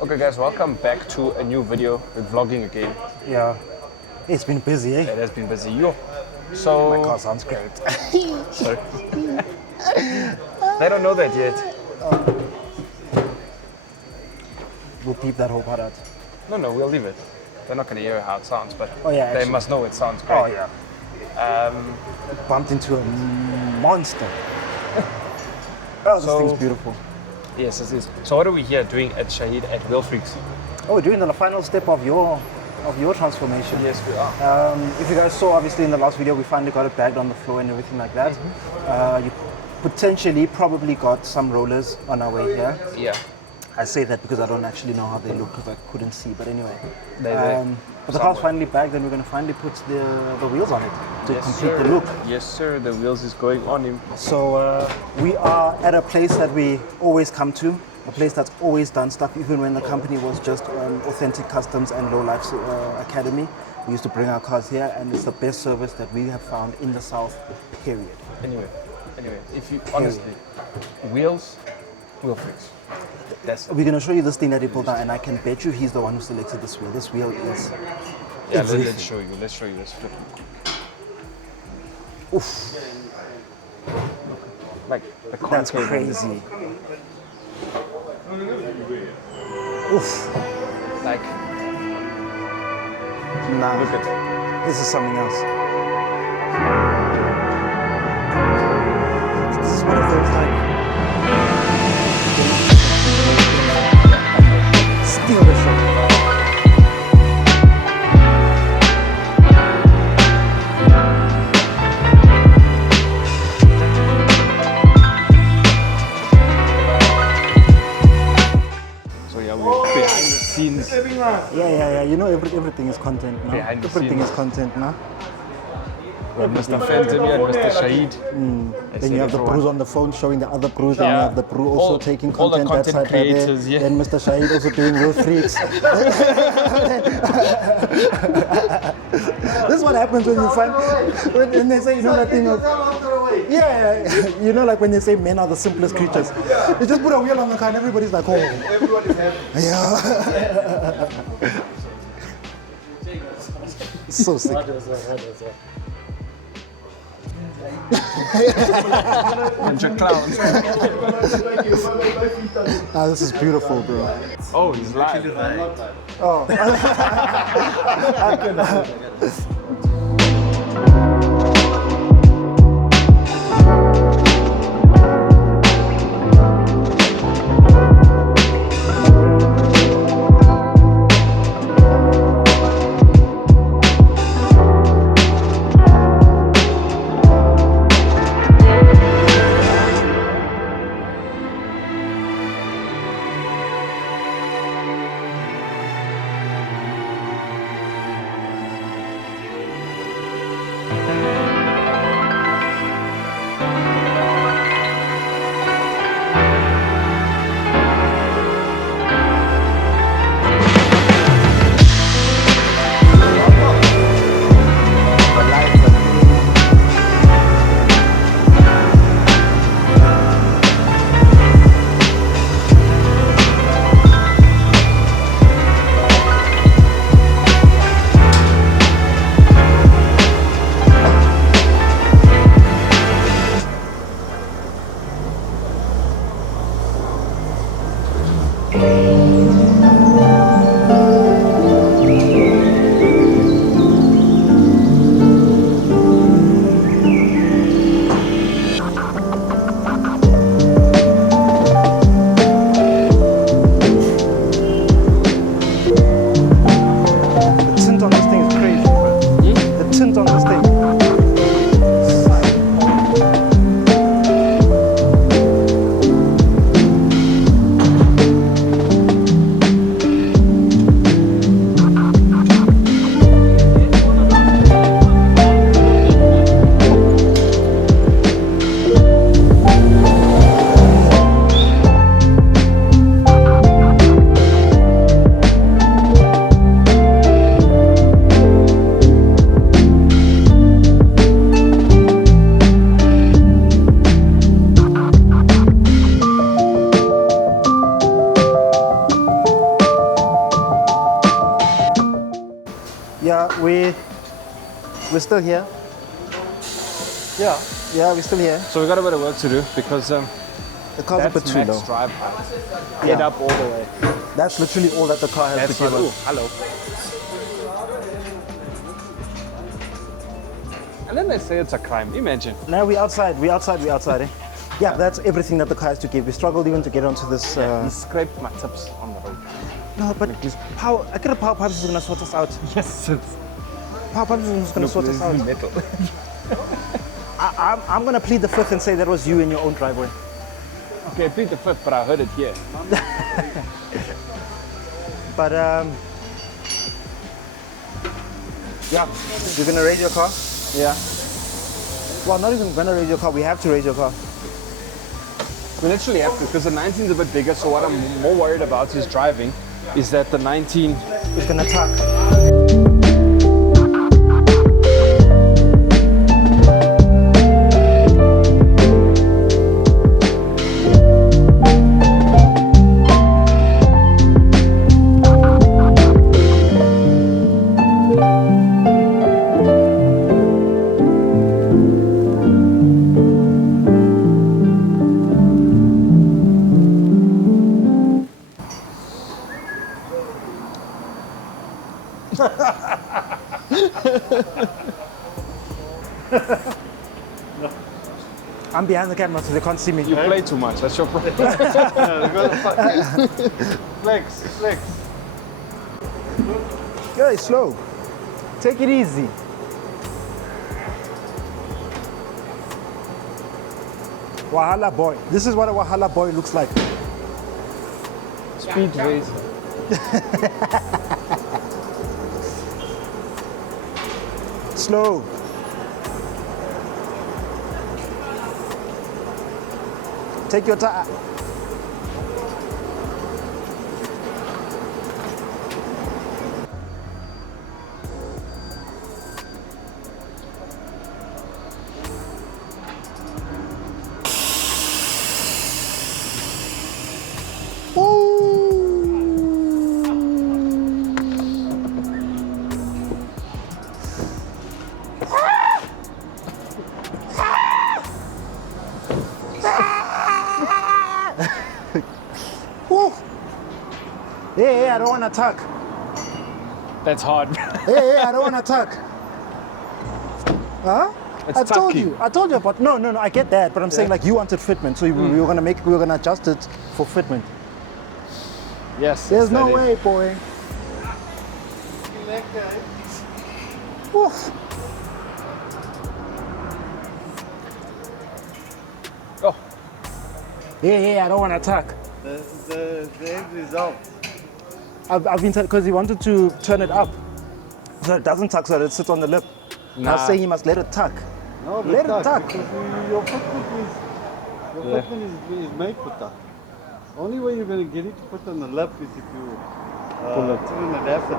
Okay guys, welcome back to a new video. We're vlogging again. Yeah, it's been busy, eh? It has been busy. Yo. So My car sounds great. sorry. They don't know that yet. We'll beep that whole part out. No, we'll leave it. They're not gonna hear how it sounds, but Yeah, they actually. must know it sounds great. Oh yeah. Bumped into a monster. Oh, this thing's beautiful. Yes, it is. So what are we here doing at Shahid at Wheel Freaks? Oh, we're doing the final step of your transformation. Yes, we are. If you guys saw, obviously in the last video, we finally got it bagged on the floor and everything like that. You potentially probably got some rollers on our way here. Yeah. I say that because I don't actually know how they look because I couldn't see. But anyway, They're but the car's finally bagged, and we're going to finally put the wheels on it to complete the look. Yes, sir. The wheels is going on him. So we are at a place that we always come to, a place that's always done stuff, even when the company was just Authentic Customs and Low Life Academy. We used to bring our cars here, and it's the best service that we have found in the South, period. Anyway, if you honestly, Wheel Freaks. We're going to show you this thing that he pulled out, and I can bet you he's the one who selected this wheel. This wheel is... Yeah, let's show you. Let's show you this flip. Oof. Like the That's concave. crazy. Oof. Like, Nah, look at this is something else. This is one of those like... Steal the show. So yeah, we're behind the scenes. Yeah. You know, everything is content now. Behind the Everything scenes. is content now. We have Mr. Phantom here and Mr. Shahid. Then you have the brews on the phone showing the other brews. Then you Yeah. have the brew also All- taking all the content, content that side right there. creators, yeah. Then Mr. Shahid also doing Wheel Freaks. This is what happens when you find when they say, you know, that thing of you know, like when they say men are the simplest creatures. You just put a wheel on the car and everybody's like, oh. Everybody's happy. Yeah. So sick. Bunch of clowns. This is beautiful, bro. Oh, he's live. Oh. Yeah, we're still here. Yeah. Yeah, we're still here. So we got a bit of work to do because The car's a bit that's too max low. drive height. Yeah. Head up all the way. That's literally all that the car has That's to give not, us. ooh, hello. And then they say it's a crime. Imagine. Now we're outside. Eh? Yeah, that's everything that the car has to give. We struggled even to get onto this. He scraped my tips on the road. No, but power. I get a power pipes is gonna sort us out. Yes, it's Power pipes is gonna sort us out. metal. I'm gonna plead the fifth and say that was you in your own driveway. Okay, plead the fifth, but I heard it here. But yeah, you're gonna raise your car. Yeah. Well, not even gonna raise your car. We have to raise your car. We literally have to, because the 19 is a bit bigger, so what I'm more worried about is driving, is that the 19... It's gonna tuck. I'm behind the camera so they can't see me. You play too much, that's your problem. Flex. Yeah, it's slow. Take it easy. Wahala boy. This is what a Wahala boy looks like. Speed racer. Slow. Take your time. Hey, I don't want to tuck. That's hard. Hey, I don't want to tuck. Huh? It's I told tucking. you. But no, I get that. But I'm saying like you wanted fitment, so we were gonna adjust it for fitment. Yes. There's no that way, boy. Oof. Oh, Hey, I don't want to tuck. The end result. I've been because he wanted to turn it up, so it doesn't tuck, so that it sits on the lip. I was saying he must let it tuck. No, Let it tuck. because your fitment is made for tuck. Only way you're going to get it to put on the lip is if you pull it through an adapter.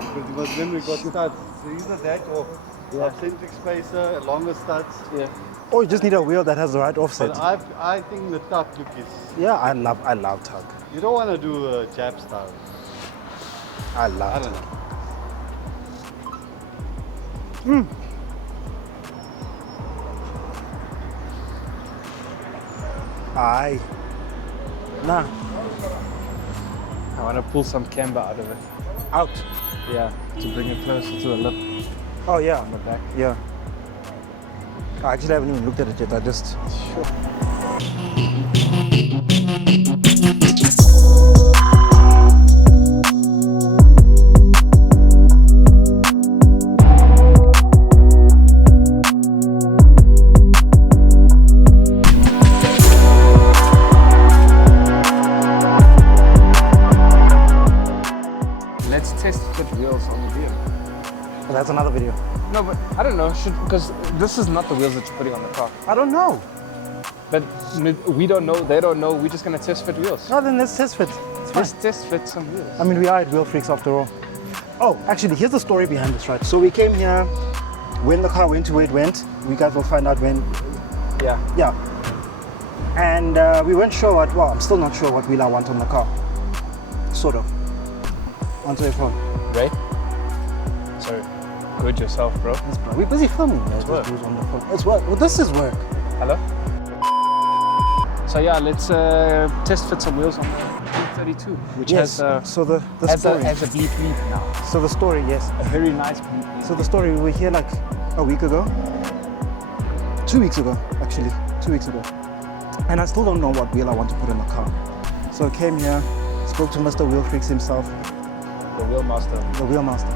Because you must remember we got studs. So either that or a centric spacer, longer studs. yeah. Or you just need a wheel that has the right offset. But I think the tuck look is. Yeah, I love tuck. You don't want to do a jab style. I love I don't tuck. know. Aye. Nah. I want to pull some camber out of it. Out. Yeah, to bring it closer to the lip Oh yeah. on the back. Yeah. I actually haven't even looked at it yet. I just. Let's test fit wheels on the vehicle. Well, that's another video. No, but I don't know, because this is not the wheels that you're putting on the car. I don't know. But we don't know, they don't know, we're just gonna test fit wheels. No, then let's test fit. It's fine. Let's test fit some wheels. I mean, we are at Wheel Freaks after all. Oh, actually, here's the story behind this, right? So we came here when the car went to where it went. We guys will find out when. Yeah. Yeah. And we weren't sure what. Well, I'm still not sure what wheel I want on the car. Sort of. Onto a phone. Right? So good yourself, bro. Yes, bro. We're busy filming. Yeah, work. this dude's on the phone. It's work. Well, this is work. Hello? So yeah, let's test fit some wheels on the 32, which Yes. has So the has story. a bleep bleep now. So the story, yes. A very nice bleep bleep. So the story, we were here like a week ago. 2 weeks ago, actually. 2 weeks ago. And I still don't know what wheel I want to put in the car. So I came here, spoke to Mr. Wheel Freaks himself, The wheel master. the wheel master.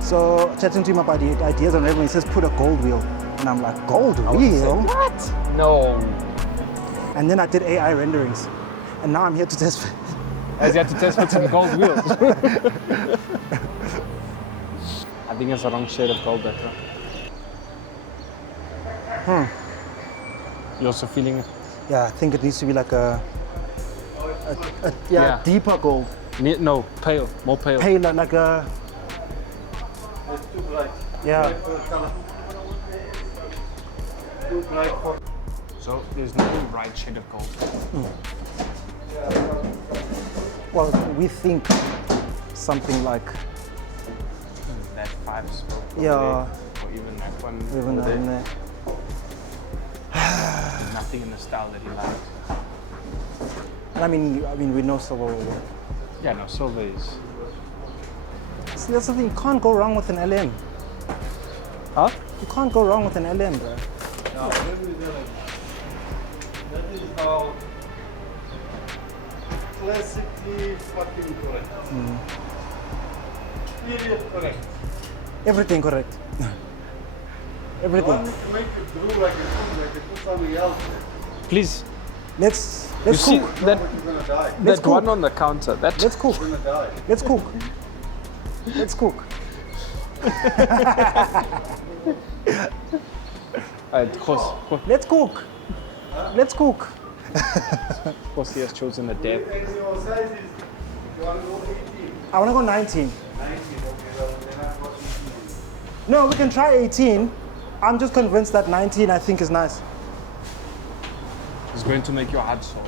So chatting to him about the ideas and everything, he says put a gold wheel. And I'm like, gold wheel? What? No. And then I did AI renderings. And now I'm here to test fit. As you had to test fit some gold wheels. I think it's the wrong shade of gold, that one. You're also feeling it? Yeah, I think it needs to be like a Yeah. deeper gold. No, pale, more pale. Paler, like a, It's too bright. yeah. For the color. Too bright for. So there's no right shade of gold. Well, we think something like, That 5 spoke. over Yeah. there, or even that one. even over in there. there. Nothing in the style that he likes. I mean, we know silver. Yeah, no, silver is. See, that's the thing. You can't go wrong with an LM. Huh? You can't go wrong with an LM, bro. Now, let me tell you. That is how classically fucking correct. Period correct. Everything correct. I Everything. want to make it blue like it put something else there. Please, Let's you see cook. that, You're gonna die. Let's that one cook. on the counter? That Let's cook. You're gonna die. Let's cook. Let's cook. of course, Let's cook. Let's cook. of course, he has chosen a dab. And your size is, you want to go 18? I want to go 19. 19, okay, well, then I've got 18. No, we can try 18. I'm just convinced that 19 I think is nice. It's going to make your heart sore.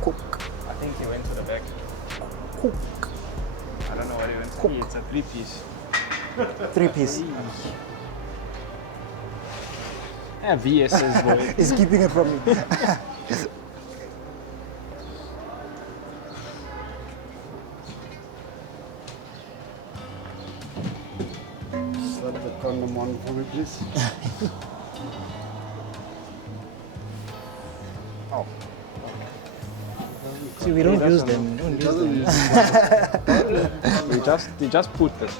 Cook. I think he went to the back. Cook. I don't know what he went to. It's a 3-piece. 3-piece. Yeah, VS is the. He's keeping it from me. Slap the condom on for me, please. See, we don't use them. We don't use them. You just put this.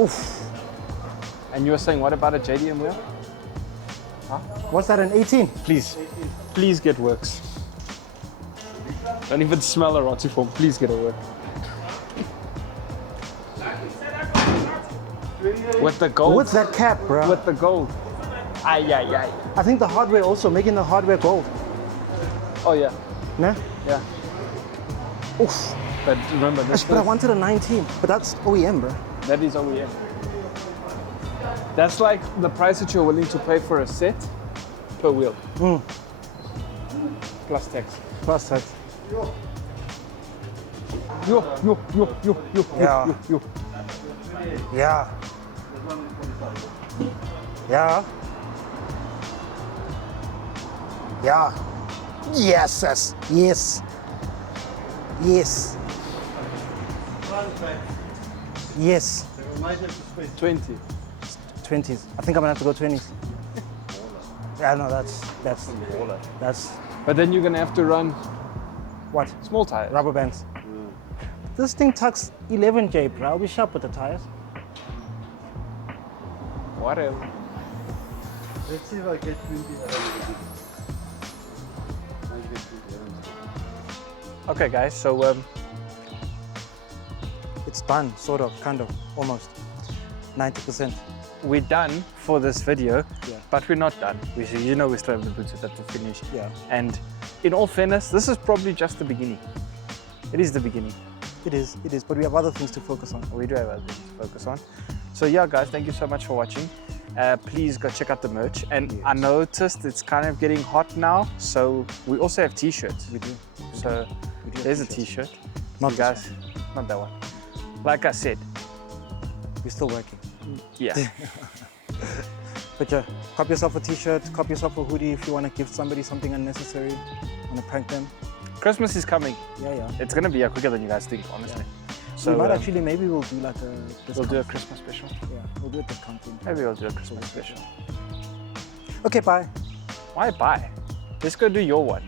Oof. And you were saying, what about a JDM wheel? What's that, an 18? Please get works. Don't even smell a rotiform. Please get a work. With the gold. What's that cap, bro? With the gold. Ay, ay, ay. I think the hardware also, making the hardware gold. Oh yeah, No? yeah. Oof. But remember this. But I wanted a 19, but that's OEM, bro. That is OEM. That's like the price that you're willing to pay for a set per wheel. Plus tax. Plus that. Yo. Yeah. Yeah. Yeah. Yeah. Yes, yes, yes. Yes. Yes. You might have to space 20. 20s. I think I'm gonna have to go 20s. Yeah, no, that's But then you're gonna have to run what? small tires. Rubber bands. This thing tucks 11J, bro. I'll be sharp with the tires. Whatever. Let's see if I get 20 around. I get 20 around. Okay, guys. So It's done, sort of, kind of, almost. 90%. we're done for this video, Yeah. but we're not done. We still have the boots that to finish. Yeah. And in all fairness, this is probably just the beginning. It is the beginning. It is, but we have other things to focus on. We do have other things to focus on. So yeah, guys, thank you so much for watching. Please go check out the merch. And Yes. I noticed it's kind of getting hot now, so we also have t-shirts. We do. So We do have there's a t-shirts. t-shirt. Not You this guys, not that one. Like I said, We're still working. Yeah. But yeah, cop yourself a t-shirt, cop yourself a hoodie if you want to give somebody something unnecessary, want to prank them. Christmas is coming. Yeah. It's gonna be quicker than you guys think, honestly. So we might actually, maybe we'll do like a discount. we'll do a Christmas special. Yeah, we'll do a discount thing. Maybe we'll do a Christmas special. Okay, bye. Why buy? Let's go do your one.